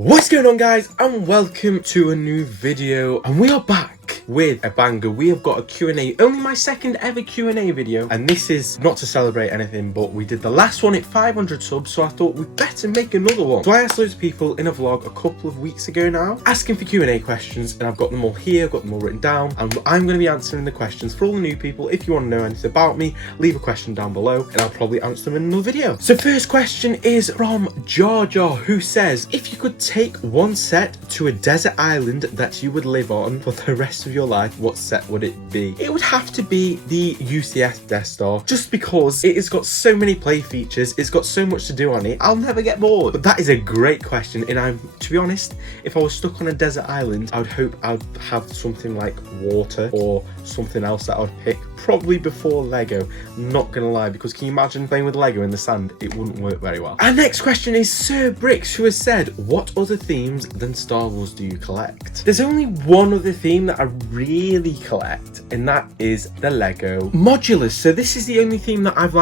What's going on, guys, and welcome to a new video, and we are back with a banger. We have got a Q&A, only my second ever Q&A video, and this is not to celebrate anything, but we did the last one at 500 subs, so I thought we'd better make another one. So I asked loads of people in a vlog a couple of weeks ago now, asking for Q&A questions, and I've got them all here, I've got them all written down, and I'm going to be answering the questions for all the new people. If you want to know anything about me, leave a question down below, and I'll probably answer them in another video. So first question is from Jar Jar, who says, if you could take one set to a desert island that you would live on for the rest of your life, what set would it be? It would have to be the UCS Death Star, just because it has got so many play features, it's got so much to do on it, I'll never get bored. But that is a great question, and to be honest, if I was stuck on a desert island, I would hope I'd have something like water or something else that I would pick, probably before Lego, not gonna lie, because can you imagine playing with Lego in the sand? It wouldn't work very well. Our next question is Sir Bricks, who has said, what other themes than Star Wars do you collect? There's only one other theme that I really collect, and that is the Lego modulars. So this is the only theme that I've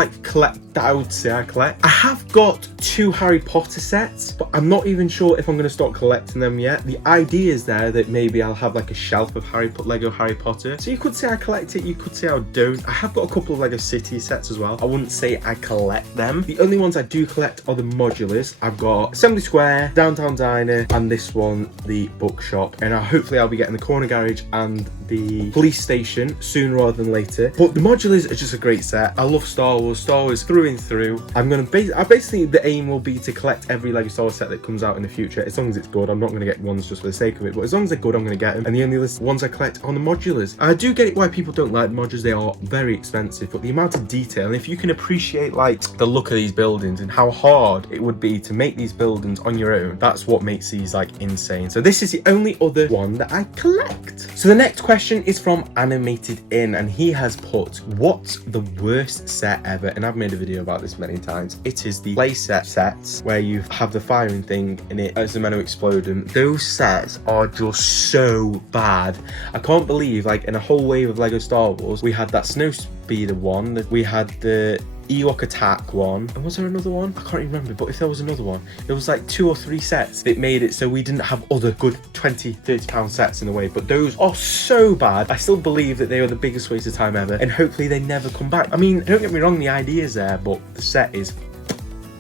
I would say I collect. I have got 2 Harry Potter sets, but I'm not even sure if I'm going to start collecting them yet. The idea is there that maybe I'll have like a shelf of Lego Harry Potter. So you could say I collect it, you could say I don't. I have got a couple of Lego City sets as well. I wouldn't say I collect them. The only ones I do collect are the modulars. I've got Assembly Square, Downtown Diner, and this one, the Bookshop. And hopefully I'll be getting the Corner Garage and the Police Station sooner rather than later. But the modulars are just a great set. I love Star Wars through and through. I'm gonna basically the aim will be to collect every Lego Star Wars set that comes out in the future, as long as it's good. I'm not gonna get ones just for the sake of it, but as long as they're good, I'm gonna get them. And the only ones I collect are the modulars. I do get it why people don't like modulars. They are very expensive, but the amount of detail, and if you can appreciate like the look of these buildings and how hard it would be to make these buildings on your own, that's what makes these like insane. So this is the only other one that I collect. So the next question is from Animated In, and he has put, what's the worst set ever? And I've made a video about this many times. It is the playset sets where you have the firing thing and it is meant to explode, and those sets are just so bad. I can't believe, like, in a whole wave of Lego Star Wars, we had that Snow Speeder one, we had the Ewok Attack one, and was there another one? I can't remember, but if there was another one, there was like 2 or 3 sets that made it so we didn't have other good 20, 30 pound sets in the way, but those are so bad. I still believe that they were the biggest waste of time ever, and hopefully they never come back. I mean, don't get me wrong, the idea is there, but the set is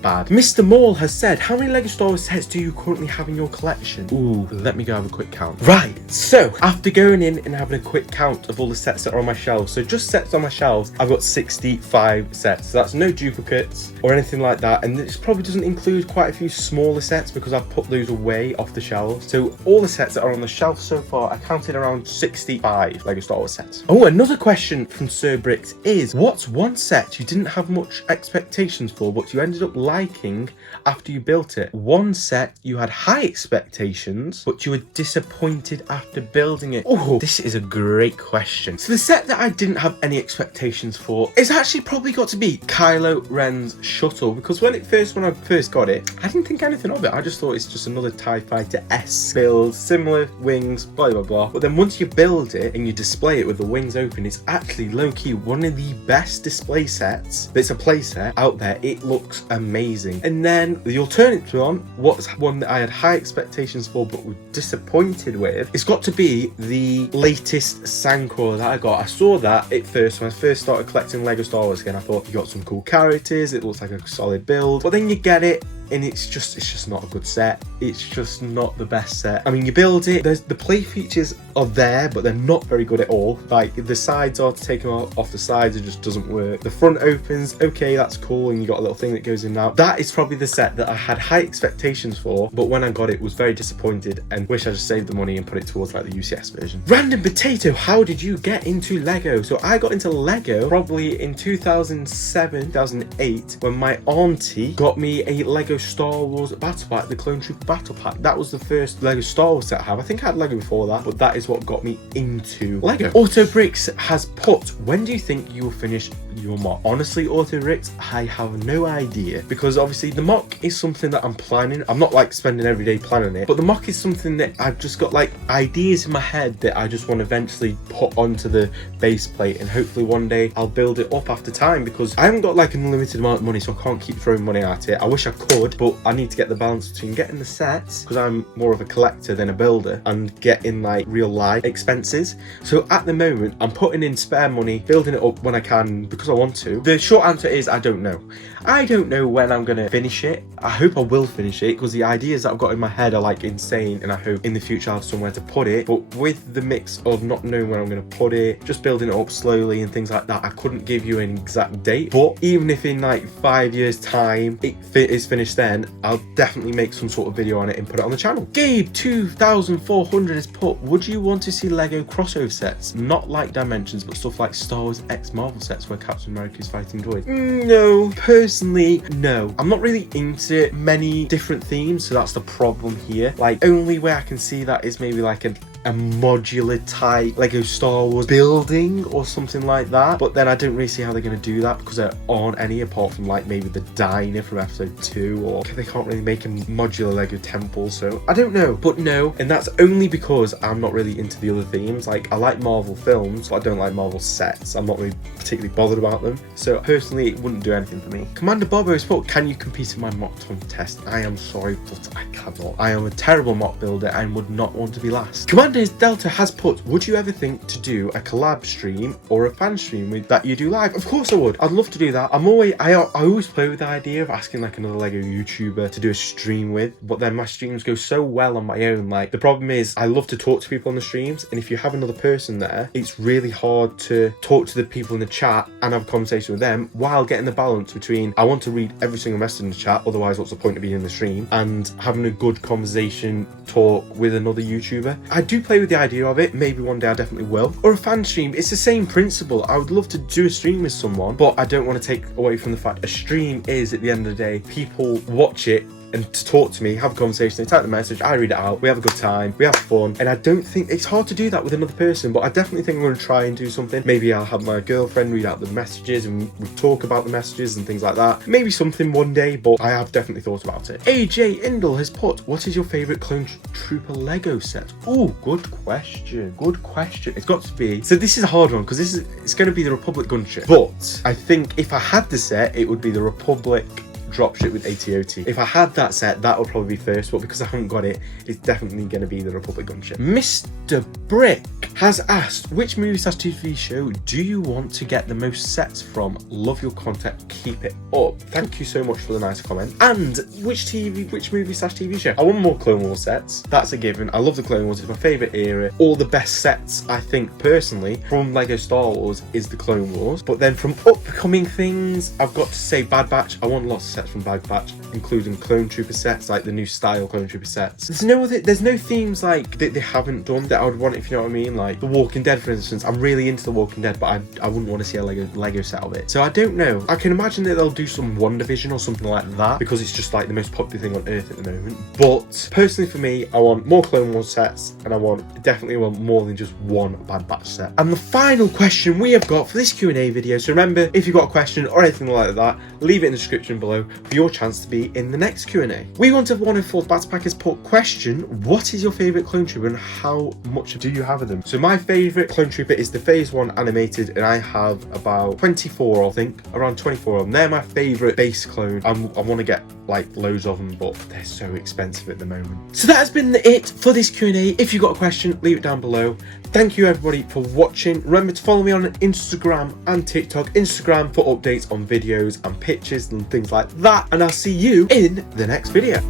bad. Mr. Maul has said, how many Lego Star Wars sets do you currently have in your collection? Ooh, let me go have a quick count. Right, so after going in and having a quick count of all the sets that are on my shelves, so just sets on my shelves, I've got 65 sets. So that's no duplicates or anything like that, and this probably doesn't include quite a few smaller sets because I've put those away off the shelves. So all the sets that are on the shelf so far, I counted around 65 Lego Star Wars sets. Oh, another question from Sir Bricks is, what's one set you didn't have much expectations for but you ended up liking after you built it? One set you had high expectations but you were disappointed after building it. Oh, this is a great question. So the set that I didn't have any expectations for is actually probably got to be Kylo Ren's shuttle, because when I first got it, I didn't think anything of it. I just thought it's just another TIE Fighter-esque build, similar wings, blah blah blah. But then once you build it and you display it with the wings open, it's actually low-key one of the best display sets that's a play set out there. It looks amazing. And then the alternative one, what's one that I had high expectations for but was disappointed with, it's got to be the latest Sancor that I got. I saw that at first when I first started collecting Lego Star Wars again. I thought, you got some cool characters, it looks like a solid build, but then you get it and it's just not a good set. It's just not the best set. I mean, you build it, the play features are there, but they're not very good at all. Like, the sides are taken off the sides, it just doesn't work. The front opens, okay, that's cool, and you got a little thing that goes in now. That is probably the set that I had high expectations for, but when I got it, was very disappointed and wish I just saved the money and put it towards like the UCS version. Random Potato, how did you get into Lego? So I got into Lego probably in 2007, 2008, when my auntie got me a Lego Star Wars Battle Pack, the Clone Trooper Battle Pack. That was the first Lego Star Wars set I have. I think I had Lego before that, but that is what got me into Lego. Auto Bricks has put, when do you think you will finish your mock? Honestly, Auto-Rix, I have no idea, because obviously the mock is something that I'm planning. I'm not like spending every day planning it, but the mock is something that I've just got like ideas in my head that I just want to eventually put onto the base plate, and hopefully one day I'll build it up after time, because I haven't got like an unlimited amount of money, so I can't keep throwing money at it. I wish I could, but I need to get the balance between getting the sets, because I'm more of a collector than a builder, and getting like real life expenses. So at the moment I'm putting in spare money, building it up when I can because I want to. The short answer is I don't know. I don't know when I'm gonna finish it. I hope I will finish it, because the ideas that I've got in my head are like insane, and I hope in the future I'll have somewhere to put it. But with the mix of not knowing when I'm gonna put it, just building it up slowly and things like that, I couldn't give you an exact date. But even if in like 5 years time it is finished, then I'll definitely make some sort of video on it and put it on the channel. Gabe 2400 has put, would you want to see Lego crossover sets? Not like Dimensions, but stuff like Star Wars X Marvel sets where Captain America is fighting droids. No, personally, no. I'm not really into many different themes, so that's the problem here. Like, only way I can see that is maybe like a modular type Lego Star Wars building or something like that, but then I don't really see how they're going to do that, because there aren't any apart from like maybe the diner from episode 2, or they can't really make a modular Lego temple, so I don't know. But no, and that's only because I'm not really into the other themes. Like, I like Marvel films, but I don't like Marvel sets. I'm not really particularly bothered about them, so personally it wouldn't do anything for me. Commander Bobo has put, can you compete in my mock contest? I am sorry, but I cannot. I am a terrible mock builder and would not want to be last. Commander Delta has put, would you ever think to do a collab stream or a fan stream with that you do live? Of course I would. I'd love to do that. I always play with the idea of asking like another Lego YouTuber to do a stream with, but then my streams go so well on my own. Like, the problem is I love to talk to people on the streams, and if you have another person there, it's really hard to talk to the people in the chat and have a conversation with them while getting the balance between I want to read every single message in the chat, otherwise what's the point of being in the stream, and having a good conversation talk with another YouTuber. I do play with the idea of it. Maybe one day I definitely will. Or a fan stream. It's the same principle. I would love to do a stream with someone, but I don't want to take away from the fact a stream is, at the end of the day, people watch it and to talk to me, have a conversation, they type the message, I read it out, we have a good time, we have fun, and I don't think it's hard to do that with another person, but I definitely think I'm going to try and do something. Maybe I'll have my girlfriend read out the messages and we talk about the messages and things like that. Maybe something one day, but I have definitely thought about it. AJ Indle has put, what is your favourite Clone Trooper Lego set? Oh, good question. Good question. It's got to be, so this is a hard one, because it's going to be the Republic gunship, but I think if I had the set, it would be the Republic dropship with AT-OT. If I had that set, that would probably be first, but because I haven't got it, it's definitely going to be the Republic gunship. Mr. Brick has asked, which movie/TV show do you want to get the most sets from? Love your content, keep it up. Thank you so much for the nice comment. And which movie/TV show? I want more Clone Wars sets. That's a given. I love the Clone Wars. It's my favourite era. All the best sets, I think, personally, from Lego Star Wars is the Clone Wars. But then from upcoming things, I've got to say Bad Batch. I want lots of sets from Bad Batch, including Clone Trooper sets, like the new style Clone Trooper sets. There's no themes like that they haven't done that I would want, if you know what I mean. Like The Walking Dead, for instance. I'm really into The Walking Dead, but I wouldn't want to see a Lego set of it. So I don't know. I can imagine that they'll do some WandaVision or something like that, because it's just like the most popular thing on Earth at the moment. But personally for me, I want more Clone Wars sets, and I definitely want more than just one Bad Batch set. And the final question we have got for this Q&A video, so remember, if you've got a question or anything like that, leave it in the description below for your chance to be in the next Q&A. We want to have 104th Backpackers put, question, what is your favourite Clone Trooper and how much do you have of them? So my favourite Clone Trooper is the Phase 1 animated, and I have about 24, I think, around 24 of them. They're my favourite base clone. I want to get like loads of them, but they're so expensive at the moment. So that has been it for this Q&A. If you've got a question, leave it down below. Thank you everybody for watching. Remember to follow me on Instagram and TikTok. Instagram for updates on videos and pictures and things like that. And I'll see you in the next video.